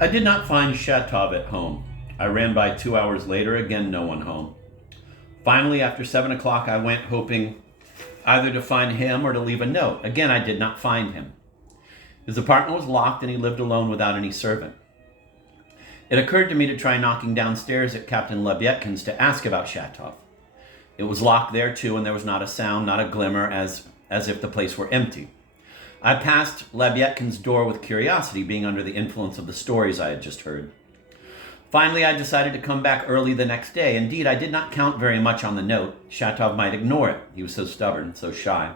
I did not find Shatov at home. I ran by 2 hours later, again no one home. Finally, after 7 o'clock, I went hoping either to find him or to leave a note. Again, I did not find him. His apartment was locked and he lived alone without any servant. It occurred to me to try knocking downstairs at Captain Lebyetkin's to ask about Shatov. It was locked there too, and there was not a sound, not a glimmer, as if the place were empty. I passed Lebyetkin's door with curiosity, being under the influence of the stories I had just heard. Finally, I decided to come back early the next day. Indeed, I did not count very much on the note. Shatov might ignore it. He was so stubborn, so shy.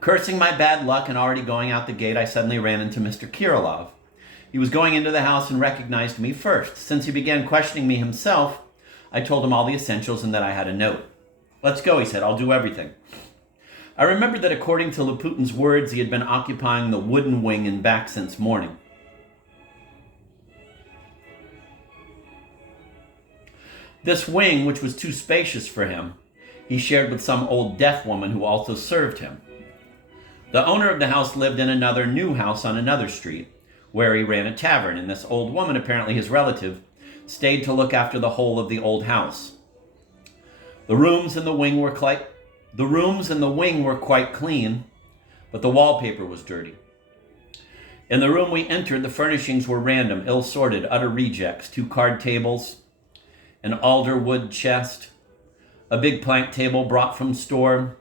Cursing my bad luck and already going out the gate, I suddenly ran into Mr. Kirilov. He was going into the house and recognized me first. Since he began questioning me himself, I told him all the essentials and that I had a note. "Let's go," he said. "I'll do everything." I remembered that according to Laputin's words, he had been occupying the wooden wing and back since morning. This wing, which was too spacious for him, he shared with some old deaf woman who also served him. The owner of the house lived in another new house on another street, where he ran a tavern, and this old woman, apparently his relative, stayed to look after the whole of the old house. The rooms in the wing were quite clean, but the wallpaper was dirty. In the room we entered, the furnishings were random, ill-sorted, utter rejects: 2 card tables, an alder wood chest, a big plank table brought from store,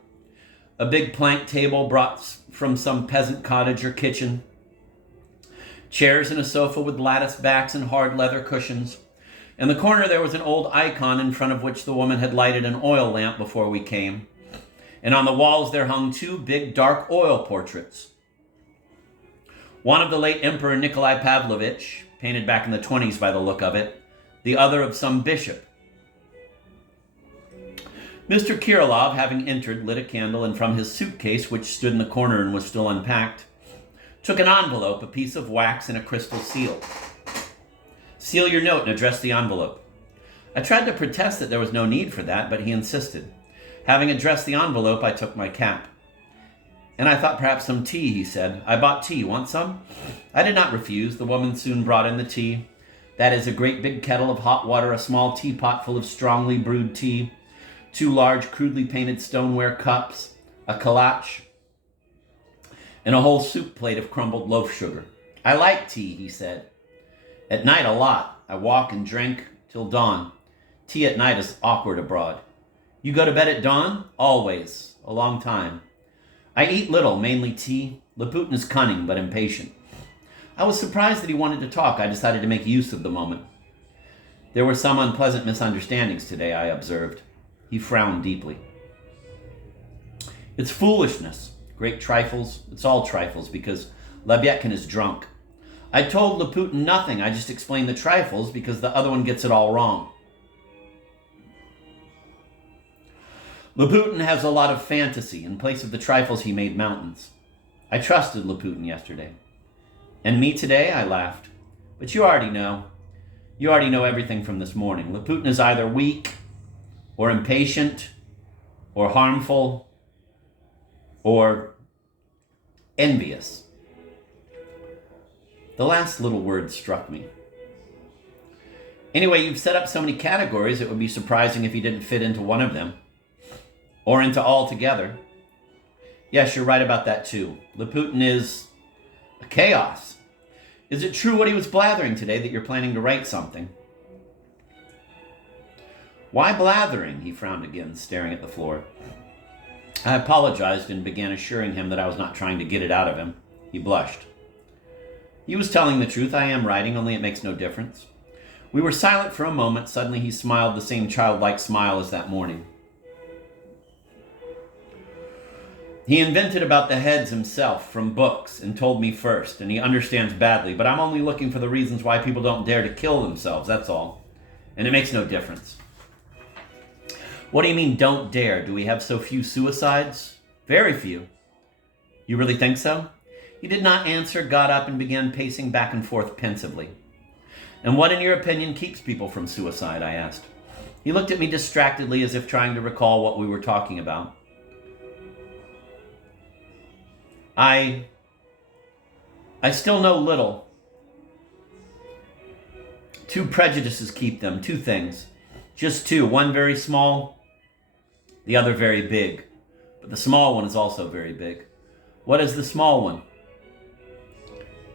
a big plank table brought from some peasant cottage or kitchen, chairs and a sofa with lattice backs and hard leather cushions. In the corner there was an old icon in front of which the woman had lighted an oil lamp before we came, and on the walls there hung 2 big dark oil portraits. One of the late Emperor Nikolai Pavlovich, painted back in the 20s by the look of it, the other of some bishop. Mr. Kirilov, having entered, lit a candle, and from his suitcase, which stood in the corner and was still unpacked, took an envelope, a piece of wax, and a crystal seal. "Seal your note and address the envelope." I tried to protest that there was no need for that, but he insisted. Having addressed the envelope, I took my cap. "And I thought perhaps some tea," he said. "I bought tea. Want some?" I did not refuse. The woman soon brought in the tea. That is, a great big kettle of hot water, a small teapot full of strongly brewed tea, 2 large, crudely painted stoneware cups, a kalach, and a whole soup plate of crumbled loaf sugar. "I like tea," he said. "At night a lot. I walk and drink till dawn. Tea at night is awkward abroad." "You go to bed at dawn?" "Always. A long time. I eat little, mainly tea. Laputin is cunning but impatient." I was surprised that he wanted to talk. I decided to make use of the moment. "There were some unpleasant misunderstandings today," I observed. He frowned deeply. "It's foolishness. Great trifles. It's all trifles because Lebyetkin is drunk. I told Laputin nothing. I just explained the trifles because the other one gets it all wrong. Laputin has a lot of fantasy. In place of the trifles, he made mountains. I trusted Laputin yesterday. And me today?" I laughed. "But you already know. You already know everything from this morning. Laputin is either weak, or impatient, or harmful, or envious." The last little word struck me. "Anyway, you've set up so many categories, it would be surprising if you didn't fit into one of them. Or into all together." "Yes, you're right about that too. Laputin is a chaos. Is it true what he was blathering today, that you're planning to write something?" "Why blathering?" He frowned again, staring at the floor. I apologized and began assuring him that I was not trying to get it out of him. He blushed. "He was telling the truth. I am writing, only it makes no difference." We were silent for a moment. Suddenly he smiled the same childlike smile as that morning. "He invented about the heads himself from books and told me first, and he understands badly, but I'm only looking for the reasons why people don't dare to kill themselves, that's all. And it makes no difference." "What do you mean, don't dare? Do we have so few suicides?" "Very few." "You really think so?" He did not answer, got up, and began pacing back and forth pensively. "And what, in your opinion, keeps people from suicide?" I asked. He looked at me distractedly as if trying to recall what we were talking about. I still know little. Two prejudices keep them, two things. Just two, one very small, the other very big. But the small one is also very big. What is the small one?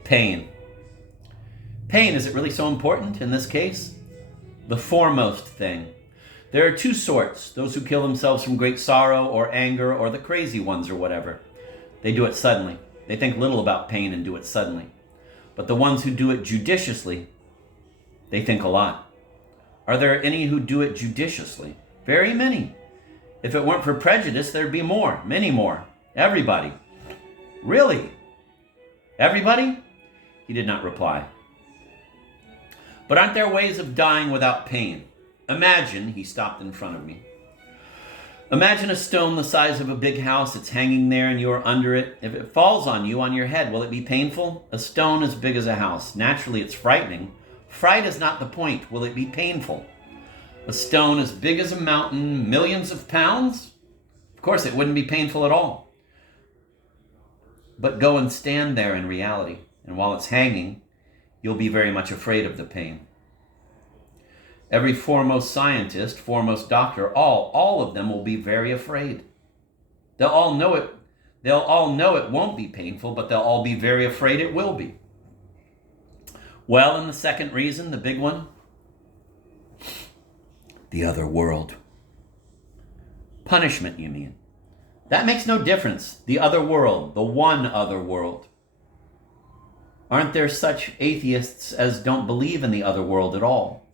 Pain. Pain, is it really so important in this case? The foremost thing. There are two sorts, those who kill themselves from great sorrow or anger, or the crazy ones or whatever. They do it suddenly. They think little about pain and do it suddenly. But the ones who do it judiciously, they think a lot. Are there any who do it judiciously? Very many. If it weren't for prejudice, there'd be more, many more. Everybody. Really? Everybody? He did not reply. But aren't there ways of dying without pain? Imagine, he stopped in front of me. Imagine a stone the size of a big house. It's hanging there and you're under it. If it falls on you, on your head, will it be painful? A stone as big as a house. Naturally, it's frightening. Fright is not the point. Will it be painful? A stone as big as a mountain, millions of pounds? Of course, it wouldn't be painful at all. But go and stand there in reality, and while it's hanging, you'll be very much afraid of the pain. Every foremost scientist, foremost doctor, all of them will be very afraid. They'll all know it. They'll all know it won't be painful, but they'll all be very afraid it will be. Well, and the second reason, the big one, the other world. Punishment, you mean? That makes no difference. The other world, the one other world. Aren't there such atheists as don't believe in the other world at all?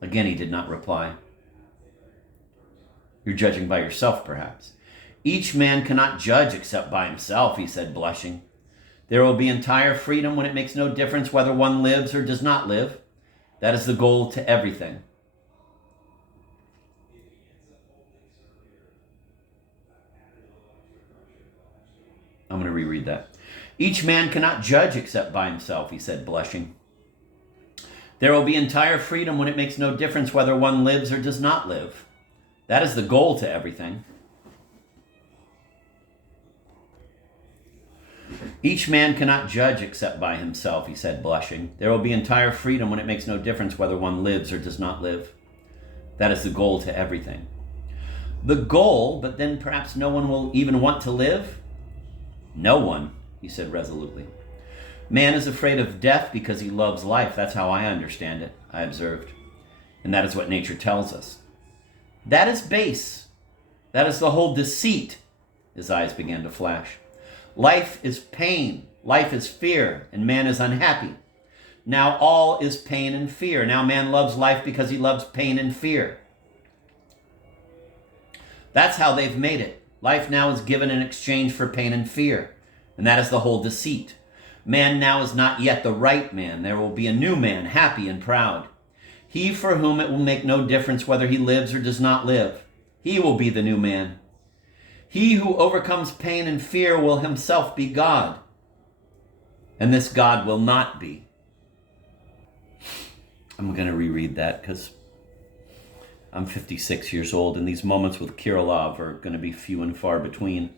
Again, he did not reply. You're judging by yourself, perhaps. Each man cannot judge except by himself, he said, blushing. There will be entire freedom when it makes no difference whether one lives or does not live. That is the goal to everything. I'm going to reread that. Each man cannot judge except by himself, he said, blushing. There will be entire freedom when it makes no difference whether one lives or does not live. That is the goal to everything. Each man cannot judge except by himself, he said, blushing. There will be entire freedom when it makes no difference whether one lives or does not live. That is the goal to everything. The goal, but then perhaps no one will even want to live? No one, he said resolutely. Man is afraid of death because he loves life. That's how I understand it, I observed. And that is what nature tells us. That is base. That is the whole deceit. His eyes began to flash. Life is pain. Life is fear. And man is unhappy. Now all is pain and fear. Now man loves life because he loves pain and fear. That's how they've made it. Life now is given in exchange for pain and fear. And that is the whole deceit. Man now is not yet the right man. There will be a new man, happy and proud. He for whom it will make no difference whether he lives or does not live. He will be the new man. He who overcomes pain and fear will himself be God. And this God will not be. I'm going to reread that because I'm 56 years old, and these moments with Kirillov are going to be few and far between.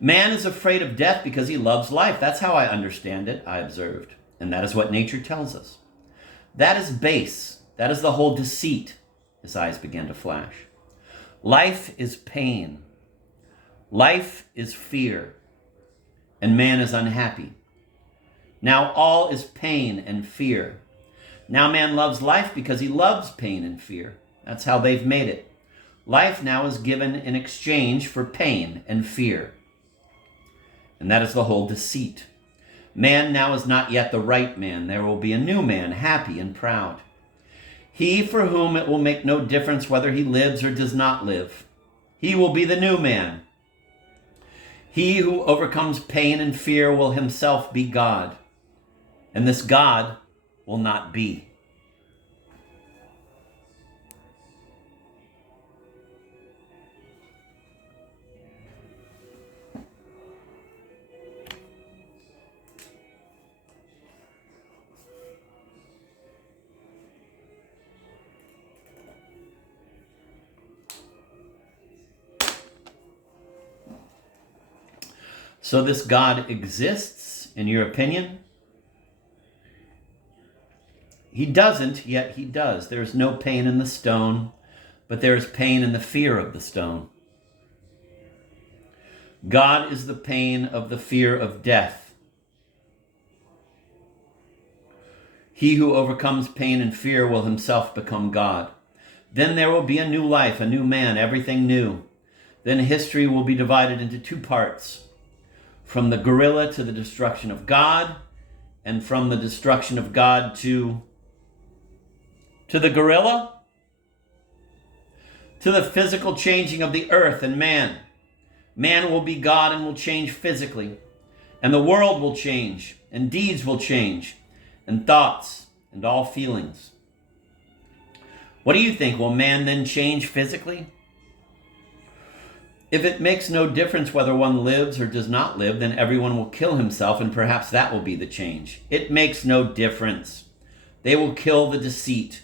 Man is afraid of death because he loves life. That's how I understand it, I observed. And that is what nature tells us. That is base. That is the whole deceit. His eyes began to flash. Life is pain. Life is fear. And man is unhappy. Now all is pain and fear. Now man loves life because he loves pain and fear. That's how they've made it. Life now is given in exchange for pain and fear. And that is the whole deceit. Man now is not yet the right man. There will be a new man, happy and proud. He for whom it will make no difference whether he lives or does not live. He will be the new man. He who overcomes pain and fear will himself be God. And this God will not be. So this God exists, in your opinion? He doesn't, yet he does. There is no pain in the stone, but there is pain in the fear of the stone. God is the pain of the fear of death. He who overcomes pain and fear will himself become God. Then there will be a new life, a new man, everything new. Then history will be divided into two parts, from the gorilla to the destruction of God, and from the destruction of God to the gorilla, to the physical changing of the earth and man. Man will be God and will change physically, and the world will change, and deeds will change, and thoughts, and all feelings. What do you think? Will man then change physically? If it makes no difference whether one lives or does not live, then everyone will kill himself, and perhaps that will be the change. It makes no difference. They will kill the deceit.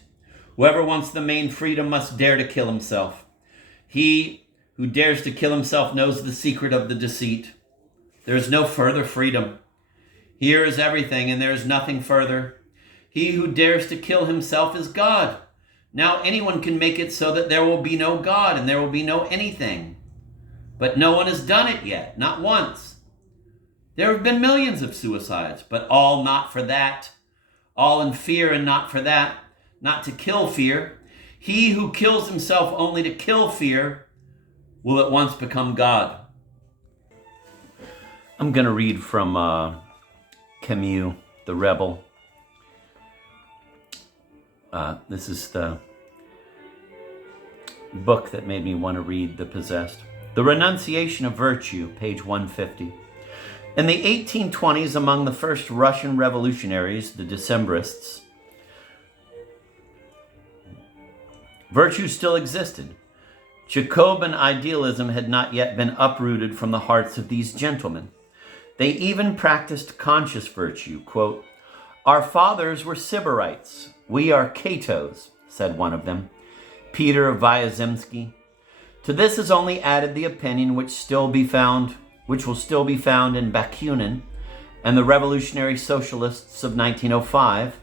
Whoever wants the main freedom must dare to kill himself. He who dares to kill himself knows the secret of the deceit. There is no further freedom. Here is everything, and there is nothing further. He who dares to kill himself is God. Now anyone can make it so that there will be no God and there will be no anything. But no one has done it yet, not once. There have been millions of suicides, but all not for that. All in fear and not for that. Not to kill fear. He who kills himself only to kill fear will at once become God. I'm going to read from Camus, The Rebel. This is the book that made me want to read The Possessed. The Renunciation of Virtue, page 150. In the 1820s, among the first Russian revolutionaries, the Decembrists, virtue still existed. Jacobin idealism had not yet been uprooted from the hearts of these gentlemen. They even practiced conscious virtue. Quote, "Our fathers were Sybarites. We are Catos," said one of them, Peter Vyazemsky. To this is only added the opinion which will still be found in Bakunin and the revolutionary socialists of 1905,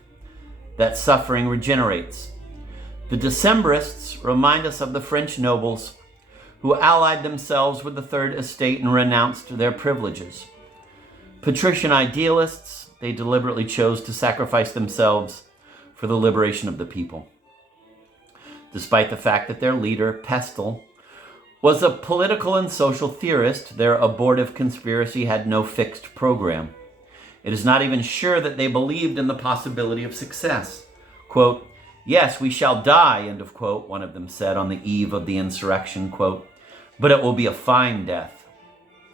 that suffering regenerates. The Decembrists remind us of the French nobles who allied themselves with the Third Estate and renounced their privileges. Patrician idealists, they deliberately chose to sacrifice themselves for the liberation of the people. Despite the fact that their leader, Pestel, was a political and social theorist, their abortive conspiracy had no fixed program. It is not even sure that they believed in the possibility of success. Quote, "Yes, we shall die," end of quote, one of them said on the eve of the insurrection, quote, "but it will be a fine death,"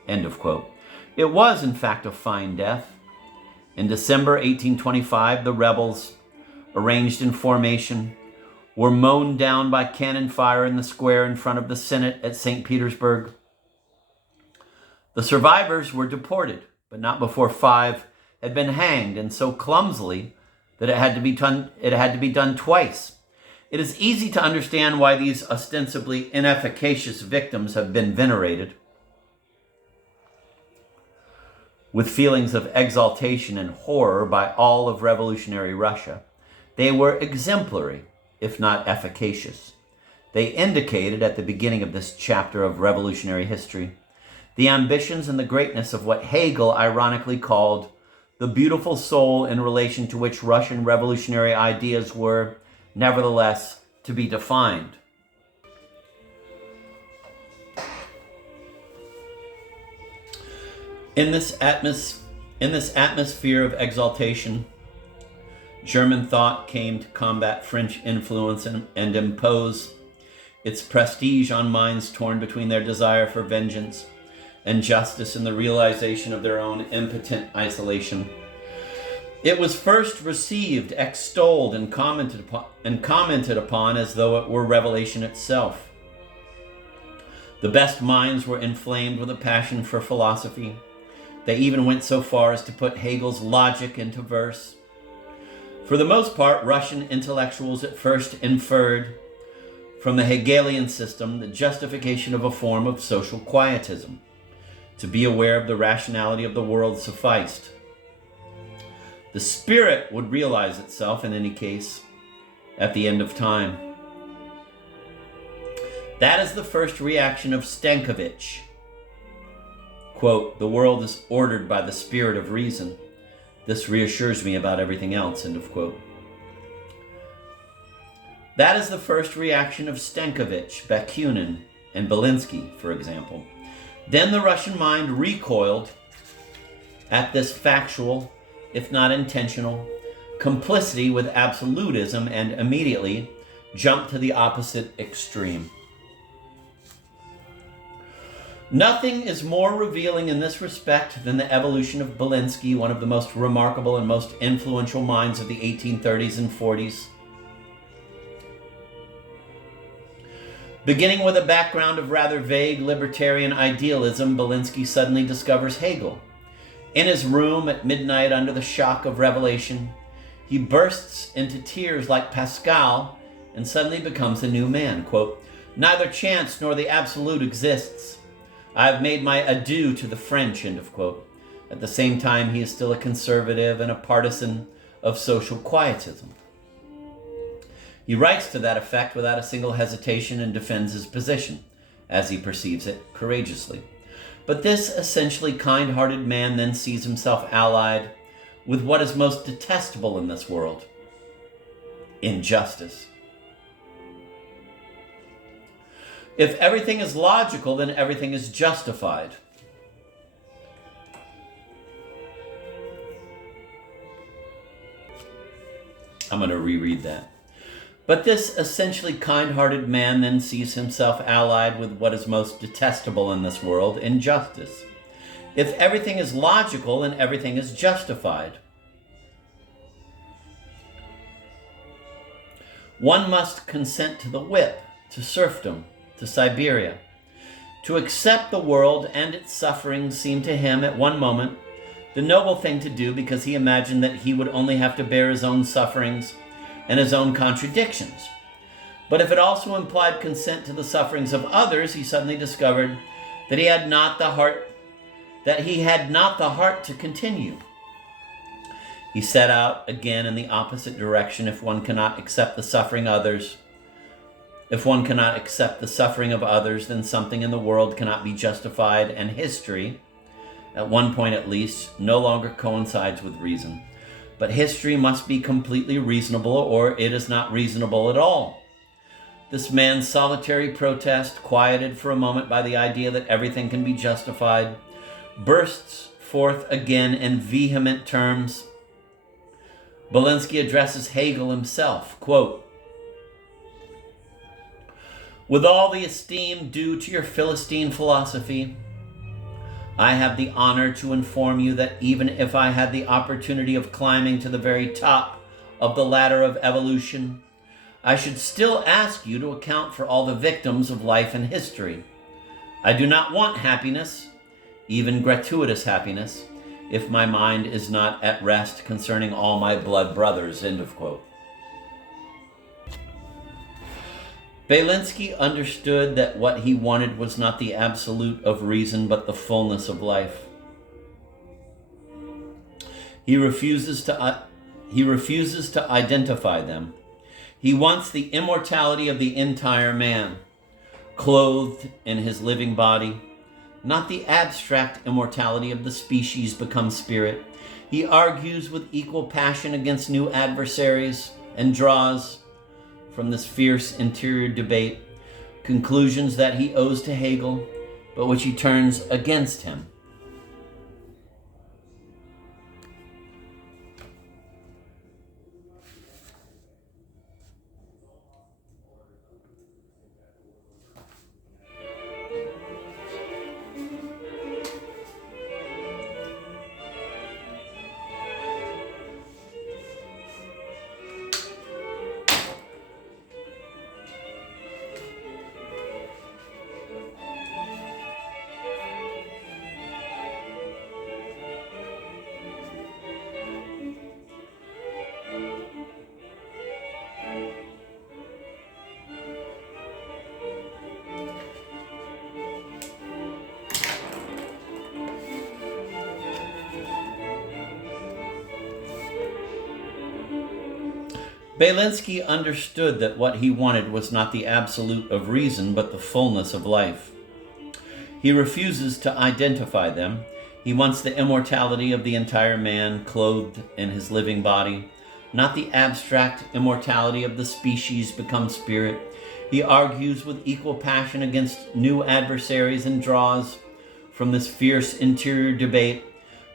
end of quote. It was, in fact, a fine death. In December 1825, the rebels, arranged in formation, were mown down by cannon fire in the square in front of the Senate at St. Petersburg. The survivors were deported, but not before 5 had been hanged, and so clumsily that it had to be done twice. It is easy to understand why these ostensibly inefficacious victims have been venerated with feelings of exaltation and horror by all of revolutionary Russia. They were exemplary, if not efficacious. They indicated, at the beginning of this chapter of revolutionary history, the ambitions and the greatness of what Hegel ironically called the beautiful soul, in relation to which Russian revolutionary ideas were, nevertheless, to be defined. In this atmosphere of exaltation, German thought came to combat French influence and impose its prestige on minds torn between their desire for vengeance and justice and the realization of their own impotent isolation. It was first received, extolled, and commented upon as though it were revelation itself. The best minds were inflamed with a passion for philosophy. They even went so far as to put Hegel's logic into verse. For the most part, Russian intellectuals at first inferred from the Hegelian system the justification of a form of social quietism. To be aware of the rationality of the world sufficed. The spirit would realize itself, in any case, at the end of time. That is the first reaction of Stankovic. Quote, the world is ordered by the spirit of reason. This reassures me about everything else, end of quote. That is the first reaction of Stankovic, Bakunin, and Belinsky, for example. Then the Russian mind recoiled at this factual, if not intentional, complicity with absolutism and immediately jumped to the opposite extreme. Nothing is more revealing in this respect than the evolution of Belinsky, one of the most remarkable and most influential minds of the 1830s and 40s. Beginning with a background of rather vague libertarian idealism, Belinsky suddenly discovers Hegel. In his room at midnight under the shock of revelation, he bursts into tears like Pascal and suddenly becomes a new man. Quote, neither chance nor the absolute exists. I have made my adieu to the French, end of quote. At the same time, he is still a conservative and a partisan of social quietism. He writes to that effect without a single hesitation and defends his position, as he perceives it, courageously. But this essentially kind-hearted man then sees himself allied with what is most detestable in this world: injustice. If everything is logical, then everything is justified. I'm going to reread that. But this essentially kind-hearted man then sees himself allied with what is most detestable in this world: injustice. If everything is logical, then everything is justified. One must consent to the whip, to serfdom, to Siberia. To accept the world and its sufferings seemed to him at one moment the noble thing to do, because he imagined that he would only have to bear his own sufferings and his own contradictions. But if it also implied consent to the sufferings of others, he suddenly discovered that he had not the heart to continue. He set out again in the opposite direction. If one cannot accept the suffering of others, then something in the world cannot be justified, and history, at one point at least, no longer coincides with reason. But history must be completely reasonable, or it is not reasonable at all. This man's solitary protest, quieted for a moment by the idea that everything can be justified, bursts forth again in vehement terms. Belinsky addresses Hegel himself, quote, with all the esteem due to your Philistine philosophy, I have the honor to inform you that even if I had the opportunity of climbing to the very top of the ladder of evolution, I should still ask you to account for all the victims of life and history. I do not want happiness, even gratuitous happiness, if my mind is not at rest concerning all my blood brothers, end of quote. Belinsky understood that what he wanted was not the absolute of reason, but the fullness of life. He refuses to identify them. He wants the immortality of the entire man, clothed in his living body, not the abstract immortality of the species become spirit. He argues with equal passion against new adversaries and draws, from this fierce interior debate, conclusions that he owes to Hegel, but which he turns against him. Belinsky understood that what he wanted was not the absolute of reason, but the fullness of life. He refuses to identify them. He wants the immortality of the entire man clothed in his living body, not the abstract immortality of the species become spirit. He argues with equal passion against new adversaries and draws, from this fierce interior debate,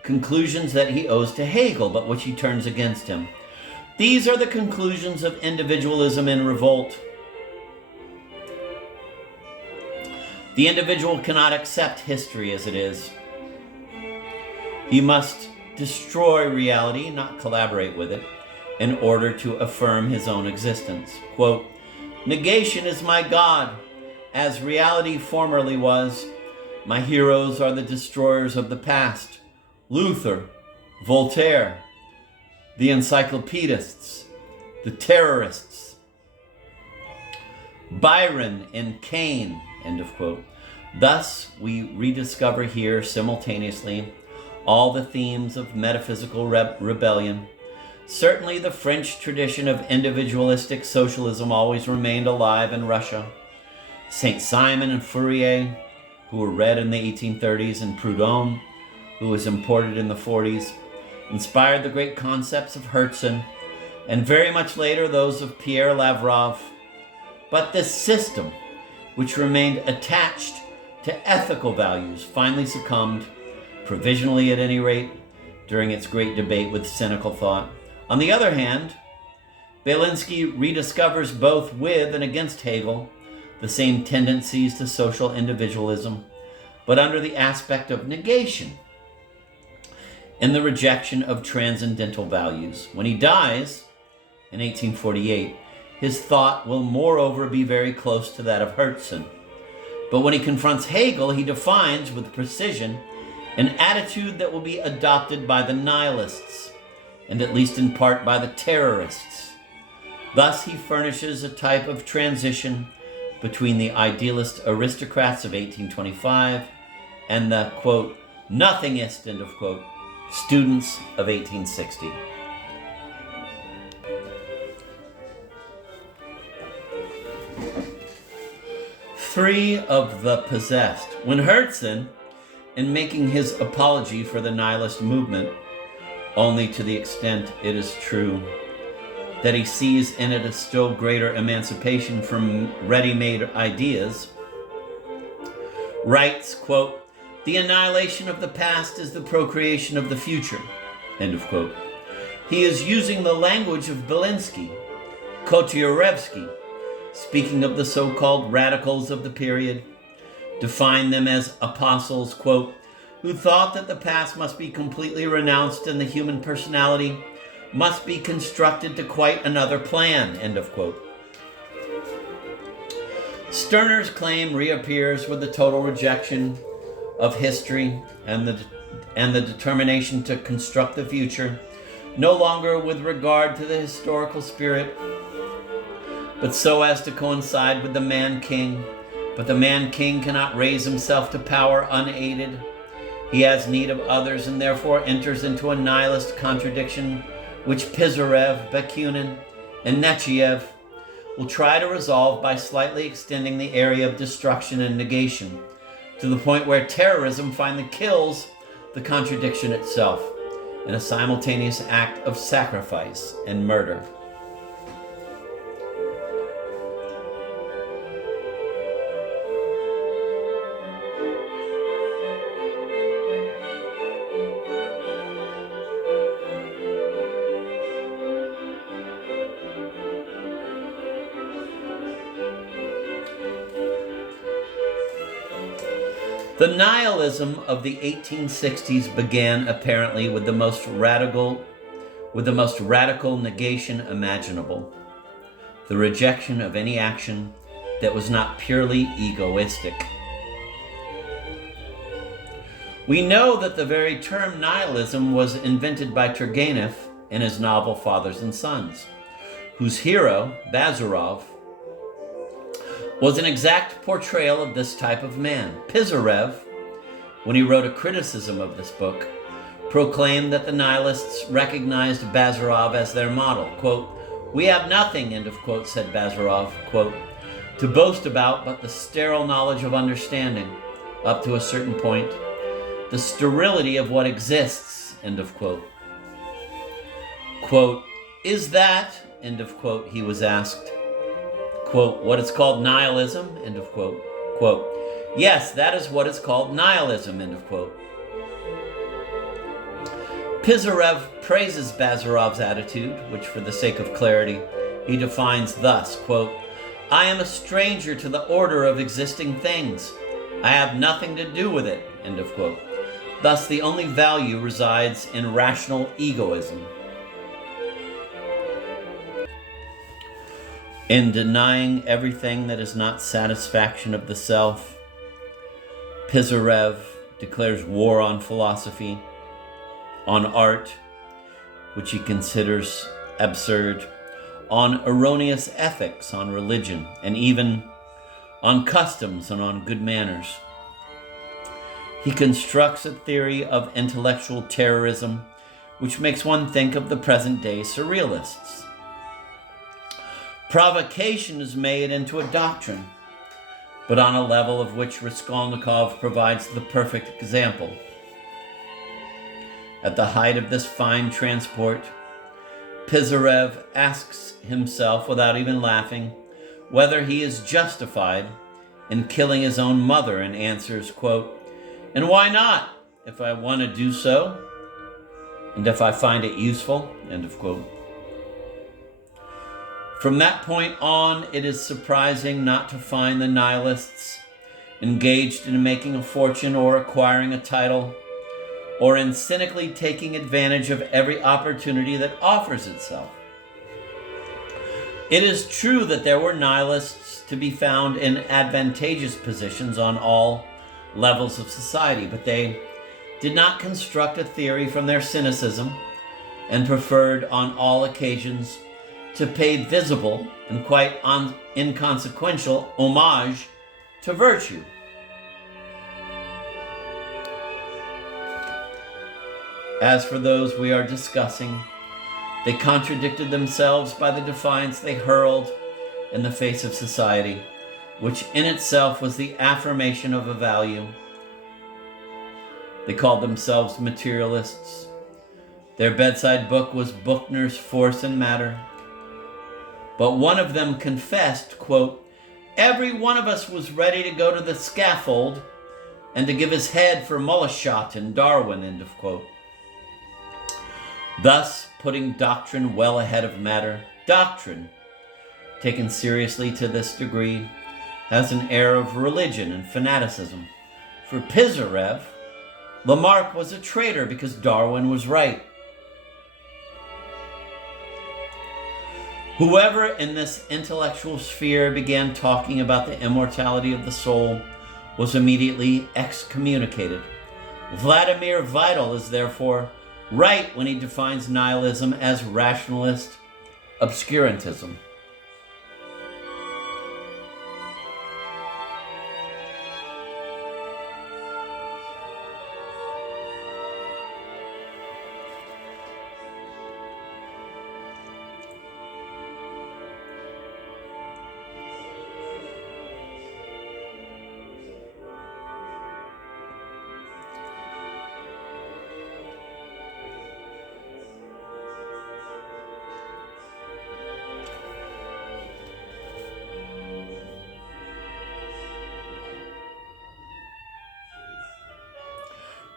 conclusions that he owes to Hegel, but which he turns against him. These are the conclusions of individualism in revolt. The individual cannot accept history as it is. He must destroy reality, not collaborate with it, in order to affirm his own existence. Quote, "Negation is my God, as reality formerly was. My heroes are the destroyers of the past. Luther, Voltaire, the encyclopedists, the terrorists, Byron and Cain," end of quote. Thus, we rediscover here simultaneously all the themes of metaphysical rebellion. Certainly the French tradition of individualistic socialism always remained alive in Russia. Saint-Simon and Fourier, who were read in the 1830s, and Proudhon, who was imported in the 40s, inspired the great concepts of Herzen, and very much later those of Pierre Lavrov. But this system, which remained attached to ethical values, finally succumbed, provisionally at any rate, during its great debate with cynical thought. On the other hand, Belinsky rediscovers both with and against Hegel the same tendencies to social individualism, but under the aspect of negation and the rejection of transcendental values. When he dies in 1848, his thought will moreover be very close to that of Herzen. But when he confronts Hegel, he defines with precision an attitude that will be adopted by the nihilists, and at least in part by the terrorists. Thus he furnishes a type of transition between the idealist aristocrats of 1825 and the, quote, nothingist, end of quote, students of 1860. Three of the possessed. When Herzen, in making his apology for the nihilist movement, only to the extent it is true that he sees in it a still greater emancipation from ready-made ideas, writes, quote, "The annihilation of the past is the procreation of the future," end of quote. He is using the language of Belinsky, Kotyarevsky, speaking of the so-called radicals of the period, define them as apostles, quote, "who thought that the past must be completely renounced and the human personality must be constructed to quite another plan," end of quote. Stirner's claim reappears with the total rejection of history and the determination to construct the future, no longer with regard to the historical spirit, but so as to coincide with the man-king. But the man-king cannot raise himself to power unaided. He has need of others and therefore enters into a nihilist contradiction which Pisarev, Bakunin, and Nechayev will try to resolve by slightly extending the area of destruction and negation to the point where terrorism finally kills the contradiction itself in a simultaneous act of sacrifice and murder. The nihilism of the 1860s began apparently with the most radical negation imaginable, the rejection of any action that was not purely egoistic. We know that the very term nihilism was invented by Turgenev in his novel Fathers and Sons, whose hero, Bazarov, was an exact portrayal of this type of man. Pisarev, when he wrote a criticism of this book, proclaimed that the nihilists recognized Bazarov as their model. Quote, We have nothing, end of quote, said Bazarov, quote, to boast about but the sterile knowledge of understanding, up to a certain point, the sterility of what exists, end of quote. Quote, is that, end of quote, he was asked, quote, what is called nihilism, end of quote. Quote, yes, that is what is called nihilism, end of quote. Pisarev praises Bazarov's attitude, which for the sake of clarity, he defines thus, quote, I am a stranger to the order of existing things. I have nothing to do with it, end of quote. Thus, the only value resides in rational egoism. In denying everything that is not satisfaction of the self, Pisarev declares war on philosophy, on art, which he considers absurd, on erroneous ethics, on religion, and even on customs and on good manners. He constructs a theory of intellectual terrorism, which makes one think of the present-day surrealists. Provocation is made into a doctrine, but on a level of which Raskolnikov provides the perfect example. At the height of this fine transport, Pisarev asks himself, without even laughing, whether he is justified in killing his own mother, and answers, quote, and why not, if I want to do so, and if I find it useful, end of quote. From that point on, it is surprising not to find the nihilists engaged in making a fortune or acquiring a title, or in cynically taking advantage of every opportunity that offers itself. It is true that there were nihilists to be found in advantageous positions on all levels of society, but they did not construct a theory from their cynicism and preferred on all occasions to pay visible and quite inconsequential homage to virtue. As for those we are discussing, they contradicted themselves by the defiance they hurled in the face of society, which in itself was the affirmation of a value. They called themselves materialists. Their bedside book was Buchner's Force and Matter. But one of them confessed, quote, every one of us was ready to go to the scaffold and to give his head for Moleschott and Darwin, end of quote. Thus, putting doctrine well ahead of matter, doctrine, taken seriously to this degree, has an air of religion and fanaticism. For Pisarev, Lamarck was a traitor because Darwin was right. Whoever in this intellectual sphere began talking about the immortality of the soul was immediately excommunicated. Vladimir Vidal is therefore right when he defines nihilism as rationalist obscurantism.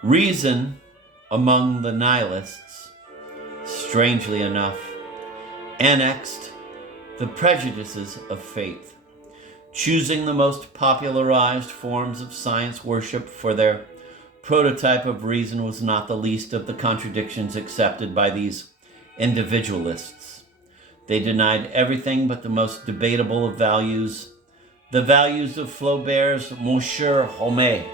Reason, among the nihilists, strangely enough, annexed the prejudices of faith, choosing the most popularized forms of science worship for their prototype of reason was not the least of the contradictions accepted by these individualists. They denied everything but the most debatable of values, the values of Flaubert's Monsieur Homais,